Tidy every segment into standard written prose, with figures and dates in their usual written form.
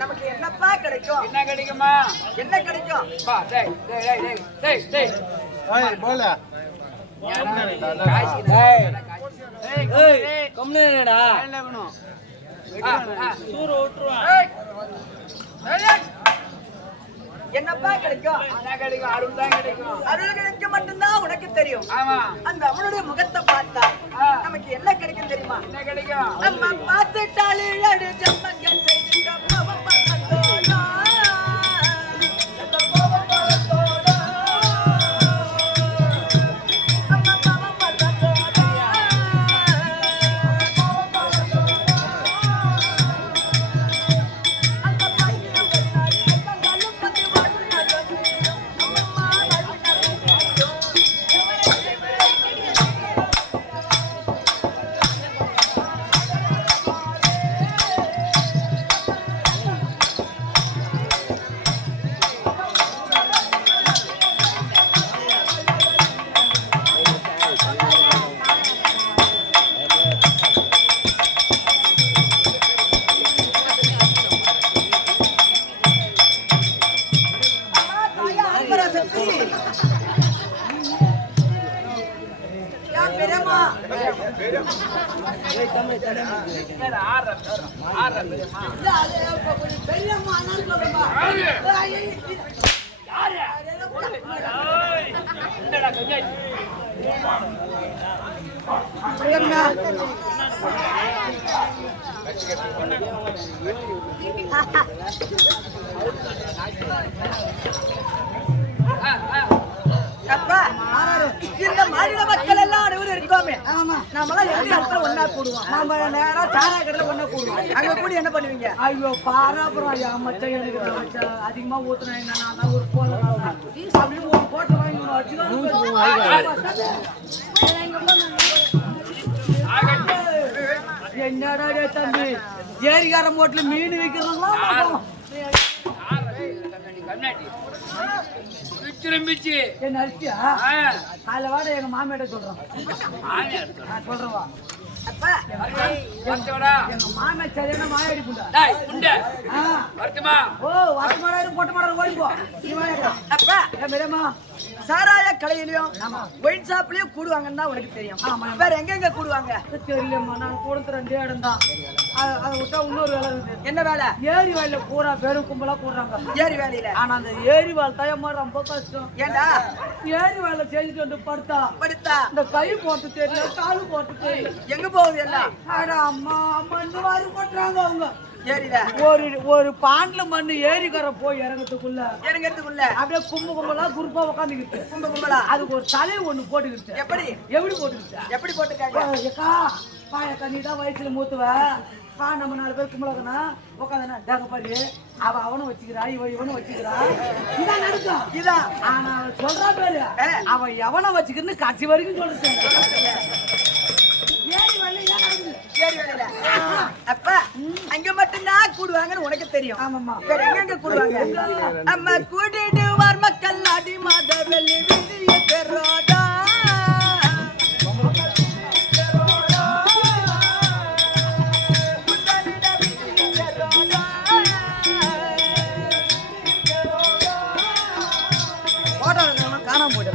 நமக்கு என்னப்பா கிடைக்கும்? என்ன கிடைக்குமா? என்ன கிடைக்கும்? பா டேய் டேய் டேய் டேய் டேய் ஏய் போல ஏய் கம்னேடா வேணும் சூர ஓட்றா. என்னப்பா கிடைக்கும்? என்ன கிடைக்கும்? அருள் தான் கிடைக்கும். அருள் கிடைக்க மட்டும்தான் உனக்கு தெரியும். ஆமா. அந்த அவனுடைய முகத்தை பார்த்தா நமக்கு என்ன கிடைக்கும் தெரியுமா? என்ன கிடைக்கும்? நம்ம பார்த்துட்டாலே அடு ஜம்மங்கன் செய்திட்ட பாவம் பத்தோடா. இந்த மாநில மக்கள் எல்லாம் அனைவரும் இருக்கோமே, நம்மளாம் எந்த இடத்துல ஒன்னா கூடுவோம்? நம்ம நேரா சாரா கடையில ஒன்னா கூடுவோம். அங்க கூடி என்ன பண்ணுவீங்க? ஐயோ பாராபுரம் மச்சம் எனக்கு அதிகமா ஊத்துனா நான் ஒரு போல அப்படின்னு ஒரு போட்டு வாங்கி என்னடா தம்பி ஏரிகாரம் போட்டுல மீன் வைக்கிறோம்னா என்ன அரிசியா? அதுல வாட எங்க மாமியாட்ட சொல்றோம் சொல்றவா எங்க மாமியா சரியான மாயாடி புண்டா. ஓ வருமானம் பொட்ட மாடம் ஓடிப்போ. அப்பா மேடமா சாராய கடையிலயும் ஒயின் ஷாப்லயும் கூடுவாங்கன்னு தான் உனக்கு தெரியும். வேற எங்க கூடுவாங்க? தெரியலம்மா, நான் கூடத்து 2 இடம் தான். அதை விட்டா இன்னொரு வேலை இருக்குது. என்ன வேலை? ஏரி வேலையில பூரா பேரும் கும்பலா கூடுறாங்க ஏரி வேலையில. ஆனா அந்த ஏரி வேலை தயமா ரொம்ப கஷ்டம். ஏண்டா? ஏரி வேலை செஞ்சுட்டு வந்து படுத்தா இந்த கை போட்டு தெரியல, காலு போட்டு தெரியல, எங்க போகுது எல்லாம்? அம்மா அம்மா இந்த மாதிரி போட்டுறாங்க அவங்க ஏரியில. ஒரு பாண்ட்ல மண்ணு ஏரிக்கரை போய் இறங்கறதுக்குள்ள அப்படியே கும்பலா குரூப்பா உட்காந்துக்கிட்டு கும்பலா அதுக்கு ஒரு தலை ஒண்ணு போட்டுக்கிட்டு. எப்படி போட்டுக்காங்க? பாயக்கா நீ தான் வயசுல மூத்துவ பா, நம்ம 4 பேர் கும்பலக்கனா உட்காந்தனா டேங்க பாரு அவ அவனும் வச்சுக்கிறா இவனும் வச்சுக்கிறா இதான் நடக்கும் இதான் ஆனா அவன் சொல்றா பேரு அவன் எவனை வச்சுக்கிறன்னு கட்சி வரைக்கும் சொல்ல அப்ப அங்க மட்டும்தான் கூடுவாங்கன்னு உனக்கு தெரியும் ஆமாமா வேற எங்க கூடுவாங்க நம்ம கூட்டிட்டு வார் மக்கள் அடி மாத வெள்ளி விதிய பெறோடா காணாம போயிட்டு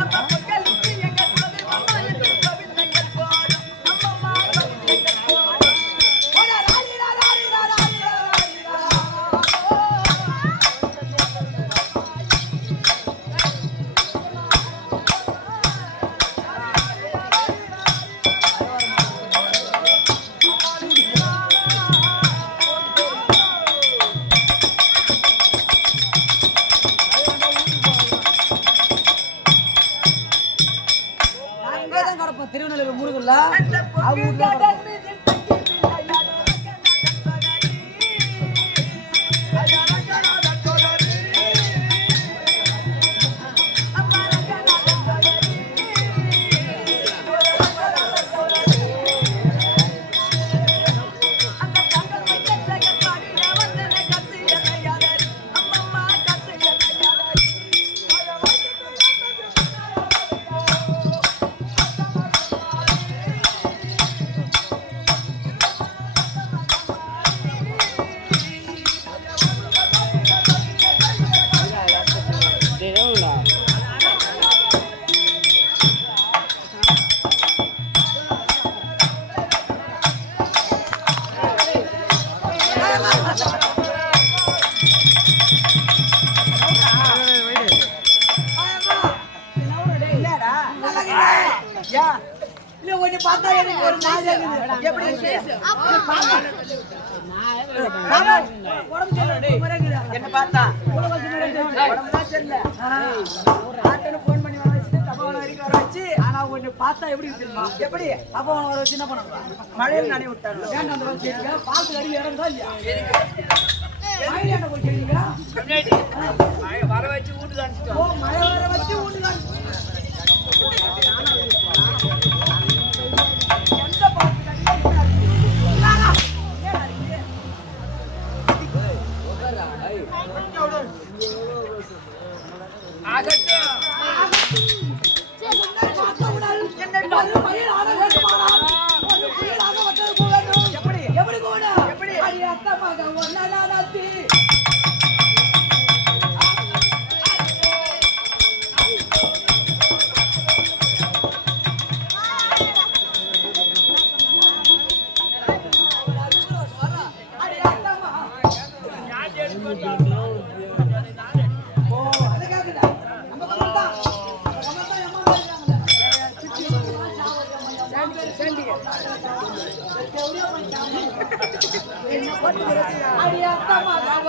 திருநெல்வேலி முருகல்ல பார்த்தா எனக்கு ஒரு மாதிரி இருக்குது எப்படி என்ன பார்த்தா போன் பண்ணி வர வச்சுட்டு தப்பாவன வரைக்கும் வர வச்சு ஆனா உன்னை பார்த்தா எப்படி தெரியுமா எப்படி தப்பாவன வர வச்சு என்ன பண்ணுவா மழையில் நனைய விட்டாங்க ஏன் அந்த வச்சு பாத்து அடி இறந்தா இல்லையா வர வச்சு வீட்டு காணிச்சிட்டோம் ஓ மழை வர வச்சு வீட்டு காணிச்சு Come on.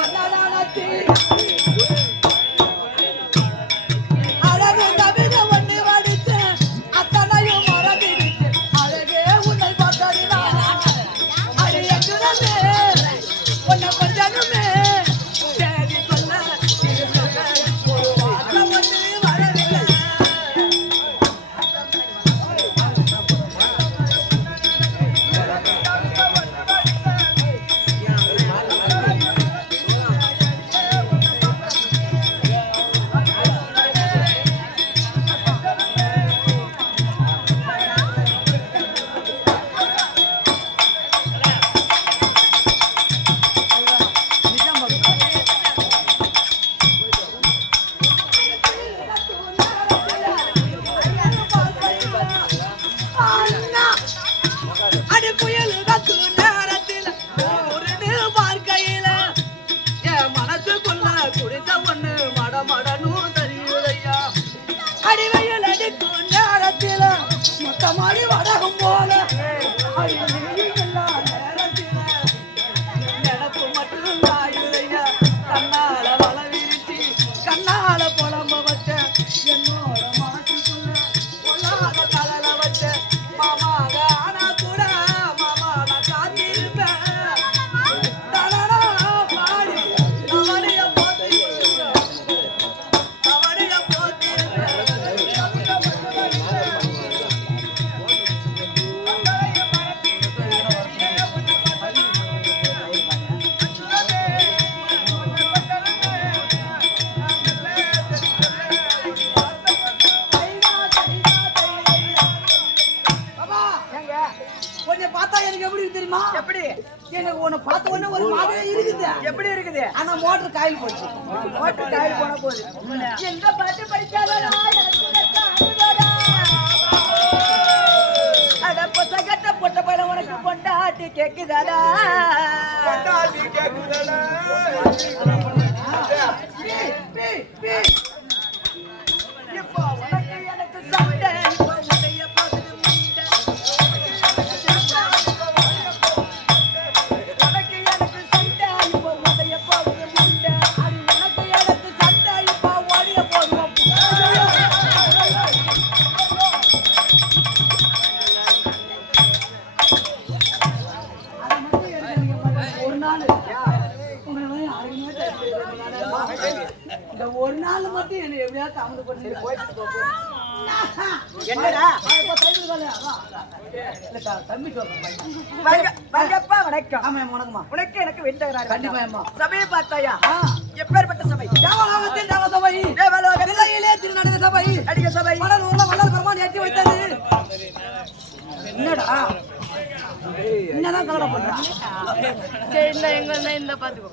எனக்கு உன்னை பார்த்த உடனே ஒரு மாதிரியே இருக்குது. எப்படி இருக்குது? ஆனா மோட்டர் காயில் போச்சு. மோட்டர் காயில் போன போது எந்த பாட்டு படிச்சாலும் அடப்பட்ட பொட்ட பையன் உனக்கு பொண்டாட்டி கேக்குதாடா? பொண்டாட்டி கேக்குதாடா? இப்போ உனக்கு எனக்கு சண்டை, இப்போ உடைய பகுதி முண்டை. உனக்கு எனக்கு சண்டை, இப்போ உடைய பகுதி முண்டை. அது உனக்கு எனக்கு சண்டை, இப்போ ஒடிய போதும். ஒரு நாள் இந்த ஒரு நாள் மட்டும் என்ன எப்படியாவது தாமது பண்ணி என்னடா வணக்கம். ஆமா வணக்கம்மா. உனக்கு எனக்கு வெண்டகராறு கண்டிப்பா சபையை பார்த்தாயா? எப்பேற்பட்ட சபை? தேவலோகத்தில் தேவ சபை, தேவலோகத்திலே திருநடக சபை, அடிக்க சபை, வளர்ல வளர் பெருமான் ஏற்றி வைத்தது. என்னடா என்னதான் கலட பண்றா? சரி இந்த எங்க இந்த பாத்துக்கோ.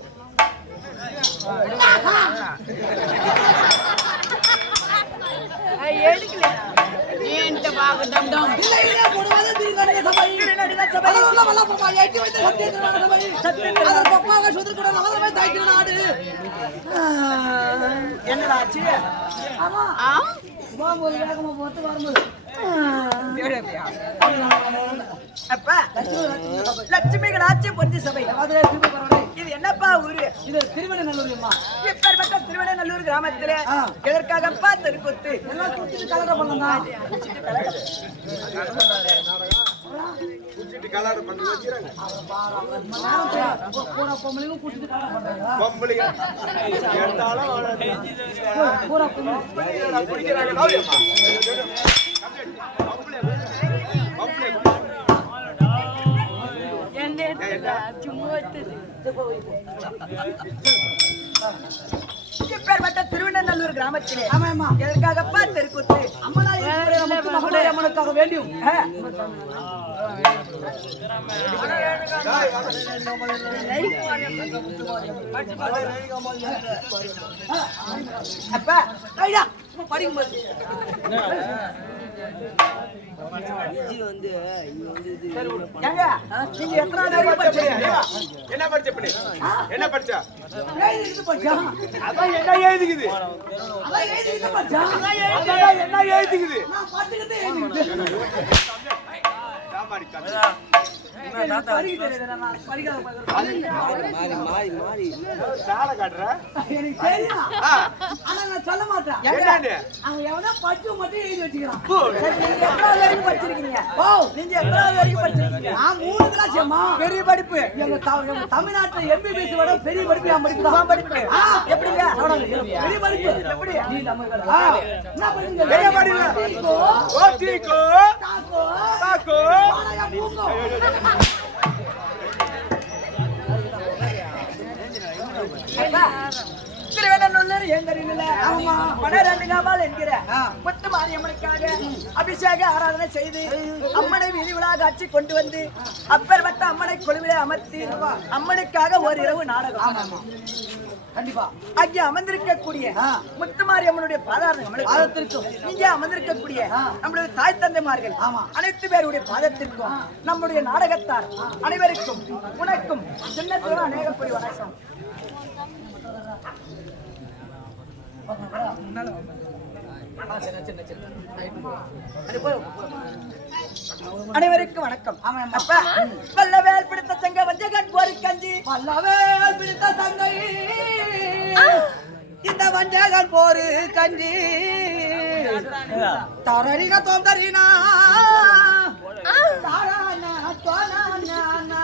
எடுக்கல நீண்ட பாகட்டம் இல்ல இல்ல போடுவாத திருநடக சபை, திருநடக சபை, வளர்ல வளர் பெருமான் ஏற்றி வைத்தது. திருநடக சபை சத்தியத்தில் பப்பாக சுதர்கட நவதமே தாய்க்கிற நாடு. என்னடா ஆச்சு? ஆமா ஒரு வேகமா போட்டு வரும்போது அப்பா லட்சுமிகள் ஆட்சி பொருத்தி சபை. இது என்னப்பா ஊரு? இது திருவண்ணநல்லூர்மா. இப்பேற்பட்ட திருவண்ணநல்லூர் கிராமத்திலே எதற்காகப்பா தெருக்கூத்து? எல்லாம் குத்திட்டு கலர பண்ணலாம். குச்சிட்டு கலாட பண்ணி வச்சிராங்க. பூரா பொம்பளையும் குத்திட்டு கலர பண்றாங்க. பொம்பளைங்க எடுத்தாலும் பூரா பொம்பளை குடிக்கிறாங்க. சும்மா இப்பேற்பட்ட திருவண்ணநல்லூர் கிராமத்திலே எதற்காகப்பா தெருக்கூத்து? அம்மனுக்காக வேண்டியும் அப்பா படிக்கும்போது நீங்க எத்தனை என்ன படிச்ச பண்ணி? என்ன படிச்சா? படிச்சா அதான் என்ன எழுதுக்குது? அதான் என்ன எழுதுக்குது? சொல்ல மாட்டேன். அவன் எவனா படிச்சு மட்டும் எழுதி வச்சுக்கிறான். நீங்க எவ்வளவு வரைக்கும் படிச்சிருக்கீங்க? நான் 3 கிளாஸ் பெரிய படிப்பு. எங்க தமிழ்நாட்டுல எம்பிபிஎஸ் விட பெரிய படிப்பு நான் படிப்பு படிப்பு. எப்படிங்க பெரிய படிப்பு? எப்படி நீ நம்ம என்ன படிங்க? பெரிய படிப்பு. ஓட்டிகோ தாக்கோ தாக்கோ திருவண்ணநல்லூர் எங்கரில 12 காபால் என்கிற முத்து மாரியம்மனுக்காக அபிஷேக ஆராதனை செய்து அம்மனை வீதி விழா காட்சி கொண்டு வந்து அப்பேற்பட்ட அம்மனை கொலுவிலே அமர்த்தி அம்மனுக்காக ஒரு இரவு நாடகம். கண்டிப்பா அங்கே அமர்ந்திருக்கக்கூடிய முத்துமாரியம்மனுடைய பாதத்திற்கும் இங்கே அமர்ந்திருக்கக்கூடிய நம்முடைய தாய் தந்தைமார்கள் அனைத்து பேருடைய பாதத்திற்கும் நம்முடைய நாடகத்தார் அனைவருக்கும் உனக்கும் சின்னத்தோட அநேகப்படி வணக்கம். அனைவருக்கும் வணக்கம். அப்பா வல்லவேல் பிடித்த சங்க வஞ்சகன் போரு கஞ்சி, வல்லவேல் பிடித்த சங்கை இந்த வஞ்சகன் போரு கஞ்சி தரரினா தோந்தரினா தாரானா தோனானா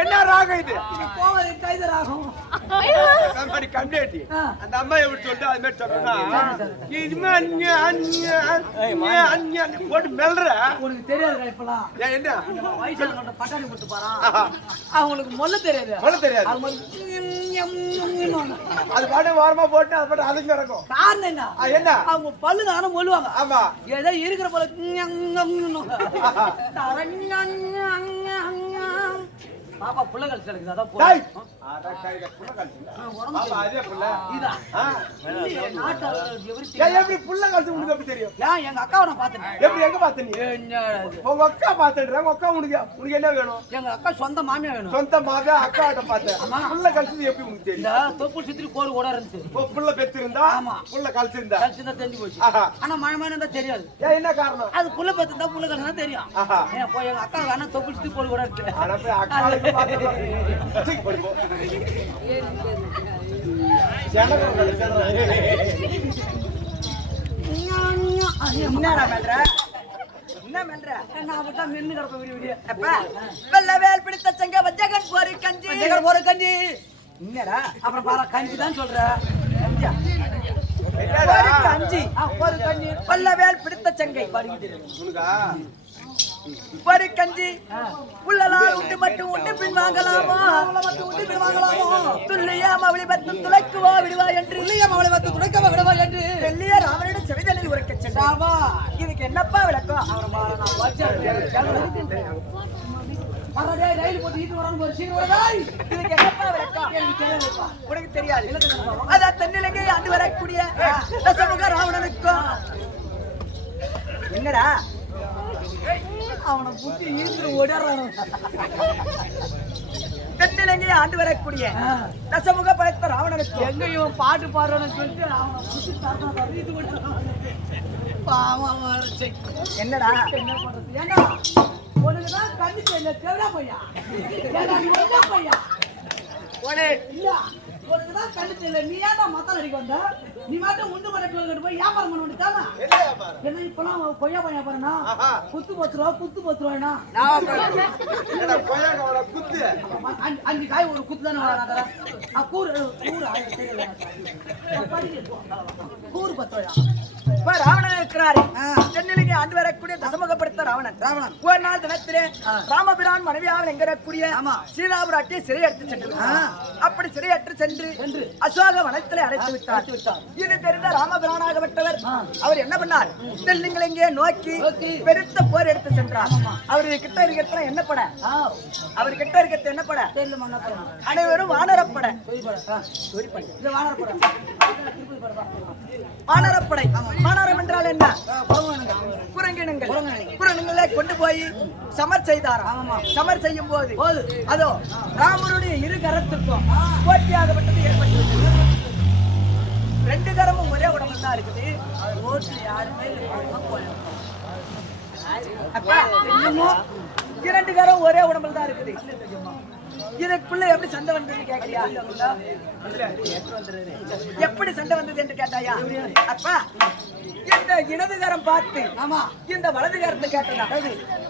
என்ன ராகம் இது? கோவலை கைது ராகம். கம்ப்ளீட்டி அந்த அம்மா எப்படி சொல்லிட்டு அது மாதிரி சொல்றா போட்டு மெல்ற. உனக்கு தெரியாது இப்பெல்லாம் என்ன வயசான பட்டாணி போட்டு பாரு அவங்களுக்கு மொல்ல தெரியாது. சொல்ல தெரியாது. அது பாட்டு ஓரமா போட்டு அது பாட்டு அதுக்கு கிடக்கும். காரணம் என்ன? என்ன? அவங்க பல்லு தானே மொழுவாங்க. ஆமா. ஏதோ இருக்கிற போல பாப்பா புள்ள கழிச்சு கிடக்குது. அதான் டேய். போதும். அட கையில புள்ள கழிச்சு. உடம்பு பாப்பா அதே புள்ள. இதா? ஆ. இல்லையே, நாட்டு எவரு ஏய், எப்படி புள்ள கழிச்சு உனக்கு எப்படி தெரியும்? ஏன் எங்க அக்காவை நான் பார்த்தேன். எப்படி எங்க பார்த்த நீ? உங்க அக்கா பார்த்துடுறேன். உங்க அக்கா உனக்கு என்ன வேணும்? எங்க அக்கா சொந்த மாமியா வேணும். சொந்த மாவே அக்காட்ட பார்த்தேன். புள்ள கழிச்சது எப்படி உனக்கு இந்த தெரியும்? தொப்புள் சுத்தி கோடு கூட இருந்துச்சு. ஓ, புள்ள பெத்திருந்தா? ஆமா. புள்ள கழிச்சிருந்தா? கழிச்சுதான் தெரிஞ்சு போச்சு. ஆஹா. ஆனா மழை மழை இருந்தா தெரியாது. ஏன் என்ன காரணம்? அது புள்ள பெத்திருந்தா புள்ள கழிச்சா தெரியும். ஆஹா. ஏன் போய் எங்க அக்கா வேணா தொப்புள் சுத்தி கோடு கூட இருக்கு. ஆனா போய் அக்காளுக்கு பார்த்தா தூக்கி போடு போ. ஜனகம் என்னடா பண்ற? என்ன பண்ற? நான் விட்டா மென்னு கிடப்ப விடிய விடிய. அப்பா வெள்ளவேல் பிடித்த செங்க வஞ்சகன் போரு கஞ்சி. வஞ்சகன் போரு கஞ்சி. என்னடா? அப்புறம் பாரா கஞ்சி தான் சொல்ற. கஞ்சியா? ஒரு கஞ்சி. ஒரு கஞ்சி. வெள்ளவேல் பிடித்த செங்கை. உனக்கா? ஒரு கஞ்சி. உள்ளலாம் உண்டு மட்டும் உண்டு பின் வாங்கலாமா? துல்லியம் அவளை பத்து துளைக்குவா விடுவா என்று. துல்லியம் அவளை பத்து துளைக்கவா விடுவா என்று வெள்ளிய ராமனிடம் செவிதலில் உரைக்க சென்றாவா. இதுக்கு என்னப்பா விளக்கம்? உனக்கு தெரியாது. அதான் தென்னிலங்கை ஆண்டு வரக்கூடிய தசமுக ராவணனுக்கும் என்னடா அவனை புத்தி ஈர்த்து ஓடுறான். தென்னிலங்கையை ஆண்டு வரக்கூடிய தசமுக படைத்த ராவணனுக்கு எங்கேயும் பாட்டு பாடுறோன்னு சொல்லிட்டு அவனை புத்தி என்னடா என்ன பண்றது? ஏண்டா உனக்குதான் கண்ணு தெரியல தேவடா பையா. பையா உனக்குதான் கண்ணு தெரியல. நீ ஏன்டா மத்தால் அடிக்க வந்த? நீ மட்டும் உண்டு மரட்டு போய் வியாபாரம் பண்ண வேண்டியதானா? என்ன இப்பெல்லாம் கொய்யா பையா பாருனா குத்து பத்துருவா குத்து 5 காய் ஒரு குத்து தானே. கூறு 10 ரூபாயா? இப்ப ராவணன் இருக்கிறாரு. தென்னிலங்கை ஆண்டு வரக்கூடிய தசமுகப்படுத்த ராவணன் ஒரு நாள் தினத்திலே ராமபிரான் மனைவியாவில் எங்கக்கூடிய சீதாபுராட்டியை சிறையெடுத்து சென்று அப்படி சிறையற்று சென்று அசோக வனத்திலே அடைத்து விட்டார். இது தெரிந்த ராமபிரானாகப்பட்டவர் அவர் என்ன பண்ணார்? தென்னிலங்கையை நோக்கி பெருத்த போர் எடுத்து சென்றார். அவரு கிட்ட இருக்கிற என்ன பட? அவர் கிட்ட இருக்கிறது என்ன பட? அனைவரும் வானரப்பட. வானரப்படை. வானரம் என்றால் என்ன? குரங்கினங்களை கொண்டு போய் சமர் செய்தாராம். சமர் செய்யும் போது அதோ ராமருடைய இரு கரத்துக்கும் போட்டியாகப்பட்டது ஏற்பட்டது. 2 கரமும் ஒரே உடம்பு தான் இருக்குது. யாருமே 2 கரம் ஒரே உடம்புல தான் இருக்குது. இதுக்குள்ள எப்படி சண்டை வந்தது கேட்கறியா? எப்படி சண்டை வந்தது என்று கேட்டாயா? அப்பா இந்த இடதுகரம் பார்த்து இந்த வலதுகரத்தை கேட்டதா?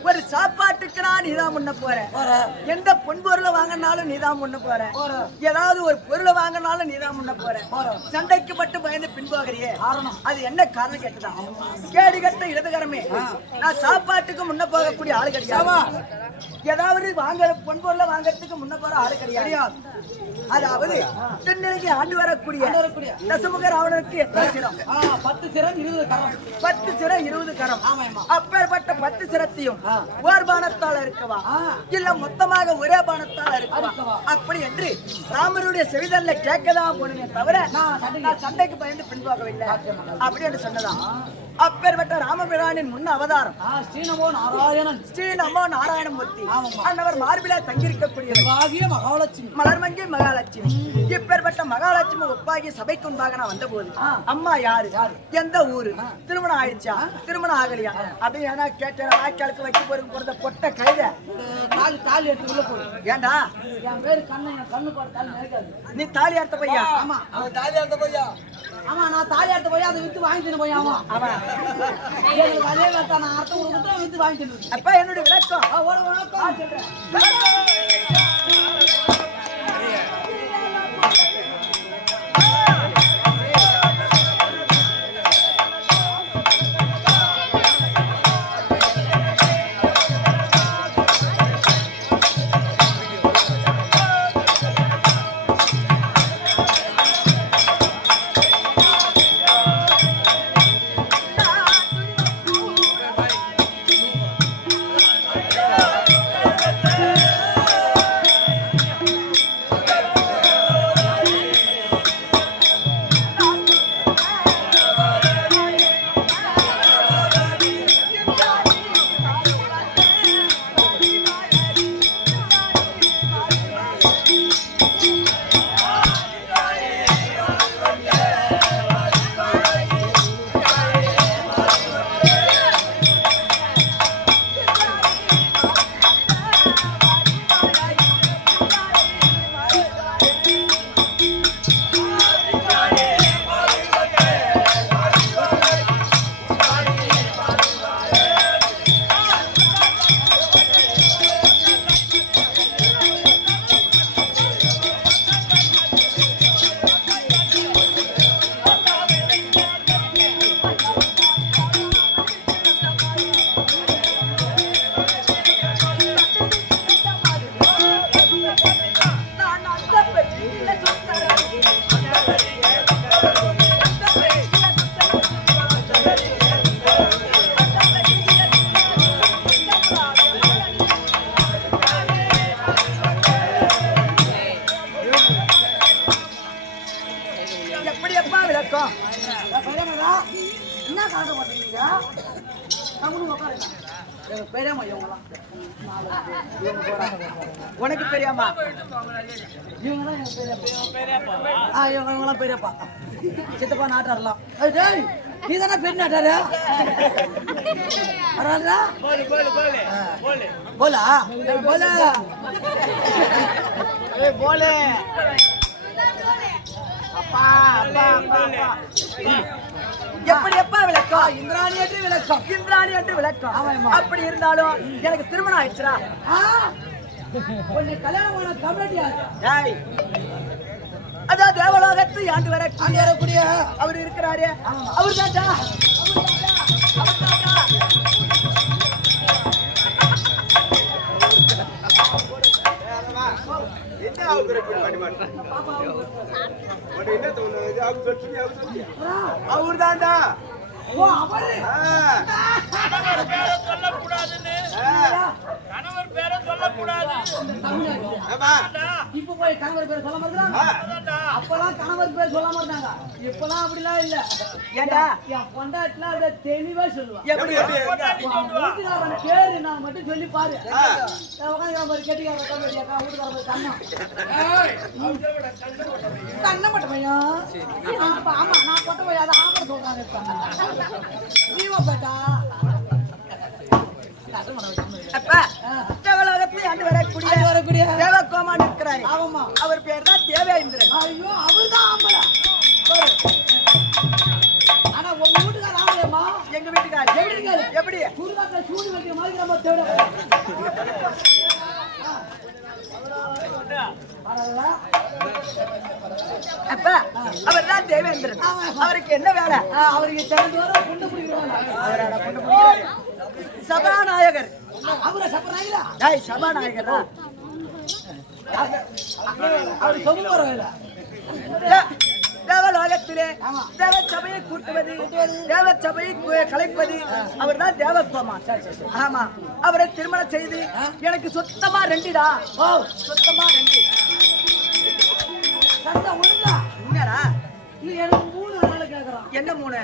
ஒரு சாப்பாட்டுக்கு நான் நீதான் முன்ன போறேன். எந்த பொன்பொருளை வாங்கினாலும் நீதான் முன்ன போறேன். ஏதாவது ஒரு பொருளை வாங்கினாலும் நீதான் முன்ன போறேன். சண்டைக்கு மட்டும் பயந்து பின்போகிறியே, அது என்ன காரணம் கேட்டதா? கேடு கட்ட இடதுகரமே, நான் சாப்பாட்டுக்கு முன்ன போகக்கூடிய ஆளு கிடையாது. ஏதாவது வாங்க பொன்பொருளை வாங்கறதுக்கு முன்ன போற ஆளு கிடையாது. அதாவது தென்னிலங்கை ஆண்டு வரக்கூடிய தசமுக ராவணனுக்கு எத்தனை சிரம்? 10 சிரம் 20 கரம். 10 சிரம் 20 கரம். அப்பேற்பட்ட 10 சிரத்தையும் ஓர் பானத்தால் இருக்கவா இல்ல மொத்தமாக ஒரே பானத்தால் இருக்கவா அப்படி என்று ராமருடைய செவிதல்ல கேட்கதான் போனே தவிர நான் சண்டைக்கு பயந்து பின்பாகவில்லை அப்படி என்று சொன்னதான். அப்பேற்பட்ட ராமபிரானின் முன்ன அவதாரம் ஸ்ரீநமோ நாராயணமூர்த்தி. அன்னவர் மார்பிலா தங்கியிருக்கக்கூடிய மகாலட்சுமி, மலர்மங்கை மகாலட்சுமி. இப்பேற்பட்ட மகாலட்சுமி ஒப்பாகி சபைக்கு முன்பாக நான் வந்த போது அம்மா யாரு, எந்த ஊரு, திருமணம் ஆயிடுச்சா, திருமணம் ஆகலையா அப்படி ஏன்னா கேட்ட வாய்க்காலுக்கு வைக்க போறத பொட்ட கைத தாலி எடுத்து உள்ள போடு. ஏண்டா என் பேரு கண்ணு, கண்ணு போட தாலி நினைக்காது. நீ தாலி எடுத்த பையா? ஆமா தாலி எடுத்த பையா. ஆமா நான் தாலி எடுத்த போய் அதை வித்து வாங்கிட்டு போய் ஆமா அவன் அதே நான் அர்த்தம் கொடுத்து வித்து வாங்கிட்டு. அப்ப என்னுடைய விளக்கம் என்ன காட்ட மாட்டேங்கிறீங்க? நம்மளும் உட்காருங்க. எனக்கு பெரியம்மா இவங்கலாம். இவங்க போறாங்க. உனக்கு பெரியம்மா? இவங்கலாம் எனக்கு பெரியப்பா. இவங்கலாம் பெரியப்பா. சித்தப்பா நாட்டாரலாம். டேய் நீ தானே பெரிய நாட்டாரு? பரவாயில்ல? போலா போல போலே அப்பா அப்பா அப்பா எப்படி எப்ப விளக்கம்? இந்திராணி என்று விளக்கம். இந்திராணி என்று விளக்கம். அப்படி இருந்தாலும் எனக்கு திருமணம் ஆயிடுச்சுடா. கல்யாணம் பண்ண கம்யூனிட்டியா? அதான் தேவலோகத்து ஆண்டு வரக்கூடிய அவர் இருக்கிறாரு. அவர் தான்டா. என்ன அவரு பண்ணி மாட்டான்? என்ன தோணுது? அவர் தான்டா. ஓ அவரு கணவர் பேரை சொல்லக்கூடாதுன்னு. கணவர் பேரை சொல்லக்கூடாது. இப்ப போய் கணவர் பேர் சொல்ல மாட்டாங்க. அப்பெல்லாம் கணவர் பேர் சொல்ல மாட்டாங்க. இப்பெல்லாம் அப்படிலாம் இல்ல. ஏண்டா என் பொண்டாட்டிலாம் அதை தெளிவா சொல்லுவா. எப்படி வீட்டுக்காரன் பேரு நான் மட்டும் சொல்லி பாரு. உட்காந்து மாதிரி கெட்டிக்கார வீட்டுக்கார கண்ணம் கண்ண மட்டும் பையன். ஆமா நான் பொட்ட போய் அதை ஆமா சொல்றாங்க. ஜீவா பேட்டா வரக்கூடிய தேவகோமான் இருக்கிறாரு. அவர் பேர் தான் தேவேந்திரன். ஐயோ அவர்தான் ஆம்பளை. ஆனா உங்க வீட்டுக்கார ஆம்பளையம்மா? எங்க வீட்டுக்கார எப்படி குருகாட்ட சூடு வைக்கிற மாதிரி நம்ம தேவை. அப்ப அவர் தான் தேவேந்திரன். அவருக்கு என்ன வேலை? அவருக்கு திறந்தோறும் புண்டு பிடிக்கிறாங்க. சபாநாயகர். அவர சபாநாயகரா? டேய் சபாநாயகரா? அவர் சொல்லுவார் வேலை. தேவலோகத்திலே தேவசபையை கூட்டுவது, தேவசபையை கலைப்பது அவர் தான் தேவகோமான். ஆமா அவரை திருமணம் செய்து எனக்கு சுத்தமா ரெண்டுடா. சுத்தமா ரெண்டு. ஒழுங்கா என்னடா? நீ எனக்கு 3 நாள் கேக்குறான். என்ன 3?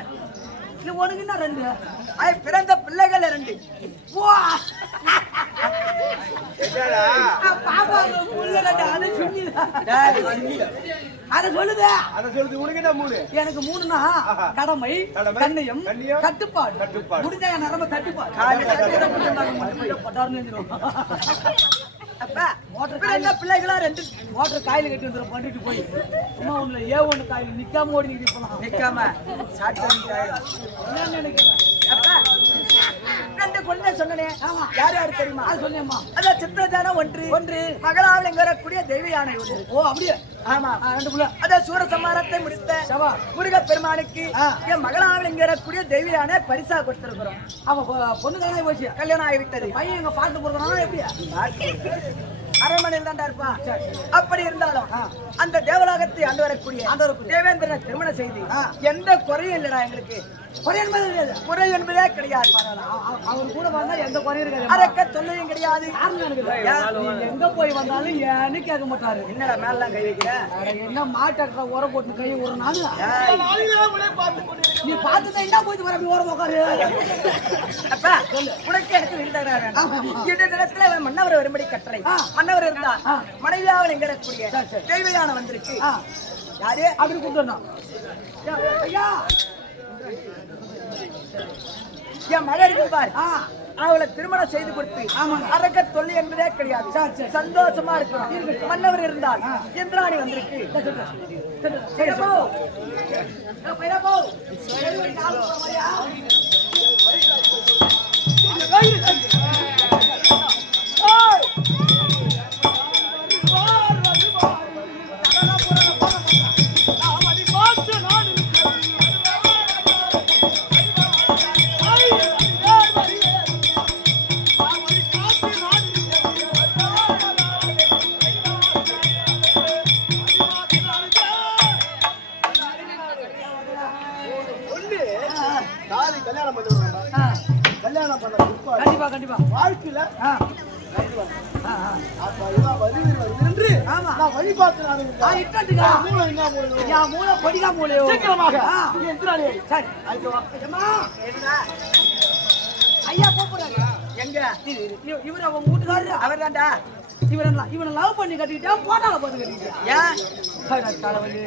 நீ உனக்கு என்ன 2? பிறந்த பிள்ளைகள் 2. பாப்பா அதை சொல்லுது. உனக்கு என்ன 3? எனக்கு 3னா கடமை, கண்ணியம், கட்டுப்பாடு. முடிஞ்சா என் நரம்ப தட்டுப்பாடு. அப்ப பிள்ளைகளா 2 மோட்டர் காயில கட்டி வந்துடும். பண்ணிட்டு போய் சும்மா ஒண்ணுல A1 காயில் நிக்காம ஓடிக்கிட்டு போலாம். நிக்காம என்ன நினைக்கிறேன்? அப்ப 2 குழந்தை சொன்னனே. யார் யாரு தெரியுமா? அது சொன்னேம்மா. அதான் சித்திரதான ஒன்று மகளாவில் வரக்கூடிய தெய்வ யானை ஒன்று. ஓ அப்படியே? ஆமா 2 புள்ள. அதான் சூரசம்ஹாரத்தை முடித்த முருக பெருமானுக்கு என் மகளாவில் வரக்கூடிய தெய்வ யானை பரிசா கொடுத்திருக்கிறோம். அவ பொண்ணு தானே போச்சு, கல்யாணம் ஆகிவிட்டது. பையன் எங்க பாட்டு போடுறானா எப்படி? அரண்மனையில் தான்டா இருப்பான். அப்படி இருந்தாலும் அந்த தேவலோகத்தை ஆண்டு வரக்கூடிய தேவேந்திரனை திருமணம் செய்து எந்த குறையும் இல்லடா எங்களுக்கு. குறை என்பதே கிடையாது. அவர் கூட வந்தா எந்த குறையும் இருக்காது. அரக்க தொல்லையும் கிடையாது. எங்க போய் வந்தாலும் ஏன்னு கேட்க மாட்டாரு. என்னடா மேலாம் கை வைக்கிற? என்ன மாட்டாக்க உரம் போட்டு கை ஒரு நாள் நீ பார்த்துதான் என்ன போய் வர அப்படி உரம் உட்காரு. அப்ப உனக்கு எனக்கு வீட்டாக மன்னவர் வரும்படி கட்டளை. மன்னவர் இருந்தா மனைவியாவில் எங்க இருக்கக்கூடிய தெய்வயான வந்திருக்கு. யாரு அப்படி கூப்பிட்டு ஐயா என் மகள் இருப்பார். அவளை திருமணம் செய்து கொடுத்து அரக்க தொல்லை என்பதே கிடையாது. சந்தோஷமா இருக்கணும். மன்னவர் இருந்தால் இந்திராணி வந்திருக்கு. கல்யாணம் பண்ண கண்டிப்பா வாழ்க்கையில ஆமா. நான் வழி பார்க்கிறாரு. இட்டட்டுக்கா. மூளை என்ன மூளை? யா மூளை பொடிகா மூளையோ. சீக்கிரமாக. நீ எந்திராளே. சரி. ஐயோ. அம்மா. என்னடா? ஐயா கூப்பிடுறாங்க. எங்க? இவர் அவங்க வீட்டுக்காரரு. அவர்தான்டா. இவனை லவ் பண்ணி கட்டிக்கிட்டா போட்டால போட்டு கட்டிக்கிட்டியா? ஏன்? தலைவலி.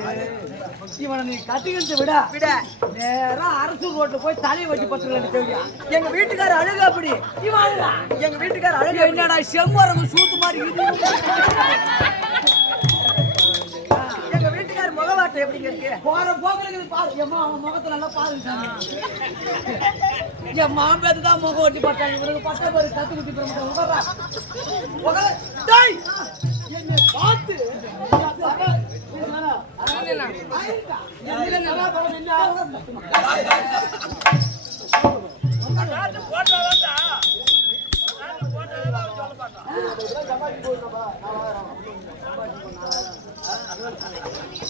இவனை நீ கட்டிக்கிட்டு விட நேரா அரசு ரோட்ல போய் தலையை வச்சு பத்துக்கலான்னு தெரியா? எங்க வீட்டுக்கார அழகு அப்படி. இவன் அழகா? எங்க வீட்டுக்கார அழகு என்னடா செம்மரம் சூத்து மாதிரி எங்க வீட்டுக்கார முகவாட்டை எப்படிங்க இருக்கு? போற போக்குறது பாரு. எம்மா அவன் முகத்தை நல்லா பாருங்க. என் மாம்பேத்து தான் முகம் ஓட்டி பார்த்தாங்க. இவருக்கு பட்ட பேரு கத்து குட்டி பிரமுக என்னை பார்த்து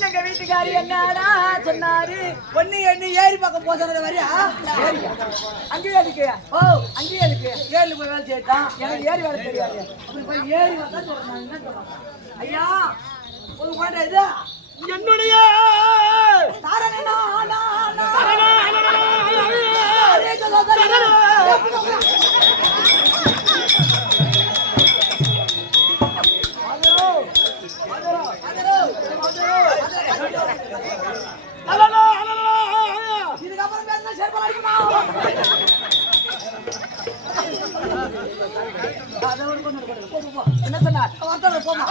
எங்க வீட்டுக்காரி என்னடா சொன்னாரு? பொண்ணு எண்ணி ஏறி பக்கம் போறது வரையா? அங்கேயே இருக்கு. ஓ அங்கேயே இருக்கு. ஏறி போய் வேலை செய்யத்தான். எனக்கு ஏறி வேலை தெரியாது. அப்படி போய் ஏறி வந்தா சொல்றேன். என்ன சொல்றேன்? ஐயா ஒரு குழந்தை இது என்னுடைய இதுக்கப்புறம் பேசினா சேர்ப்பா அடிக்குமா? என்ன சொன்னார்? போமா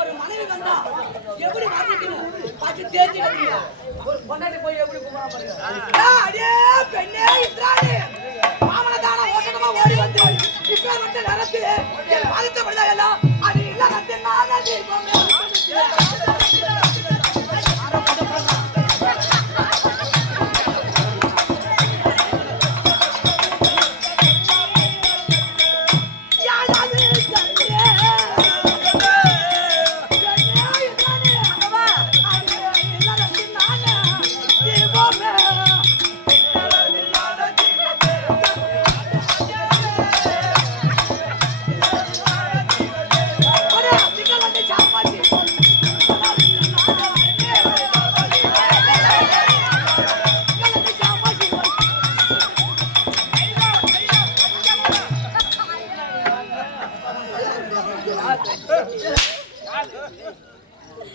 ஒரு மனைவி வந்தா எப்படி வர்ணிக்கணும் பாத்து தெரிஞ்சுக்கீங்க. ஒரு பொண்டாட்டி போய் எப்படி குமார பாருங்க. அடே பெண்ணே இத்ரானி மாமன தான ஓட்டமா ஓடி வந்து இப்ப வந்து நடத்து என் பாதத்தை படுதா எல்லாம் அது இல்ல வந்து நானே தீர்ப்போம்.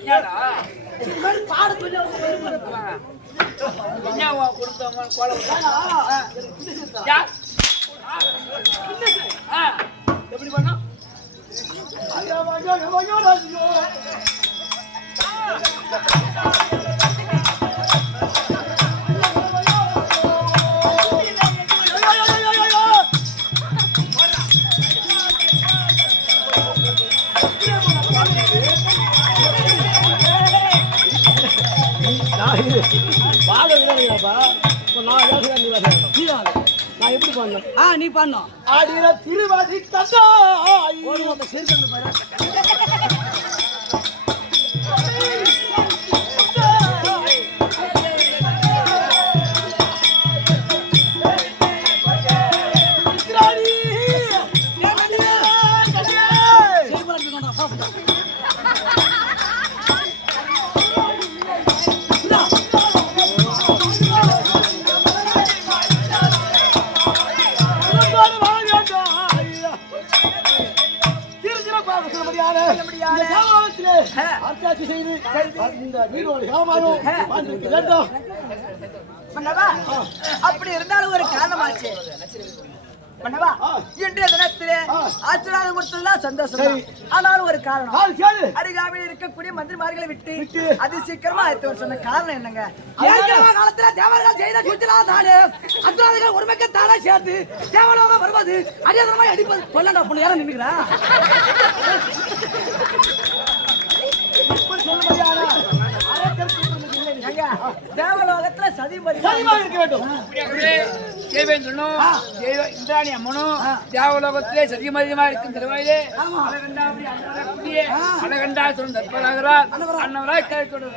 ஏடா இது மாதிரி பாட சொல்லி அவங்க என்ன கொடுத்தவங்க கோலம் யார் எப்படி பண்ணோம் நான் எப்படி பண்ணேன் நீ பண்ணோம் ஆடின திருவாதி கண்டா அர்த்தாட்சி செய்து இந்த வீரோடு வேண்டும். பண்ணவா அப்படி இருந்தாலும் ஒரு காரணமாச்சு பண்ணவா இன்றைய தினத்திலே ஆச்சரியம் கொடுத்ததுலாம் சந்தோஷம் ஆனாலும் ஒரு காரணம் அருகாமையில் இருக்கக்கூடிய மந்திரிமார்களை விட்டு அதி சீக்கிரமா எடுத்து சொன்ன காரணம் என்னங்க காலத்துல தேவர்கள் செய்த சுற்றுலாதானே அசுராதிகள் ஒருமைக்கு தானே சேர்த்து தேவலோகம் வருவது அடியாதனமாய் அடிப்பது சொல்லண்டா பொண்ணு யாரும் நின்னுக்கிறா தேவலோகத்துல சதிமதி இருக்க வேண்டும். இந்திராணி அம்மனும் தேவலோகத்திலே சதிமதியமா இருக்கும் திருவாயிலே அழகண்டா சொல்லும் தற்பராகிறார் அன்னவராய் கேட்கொடு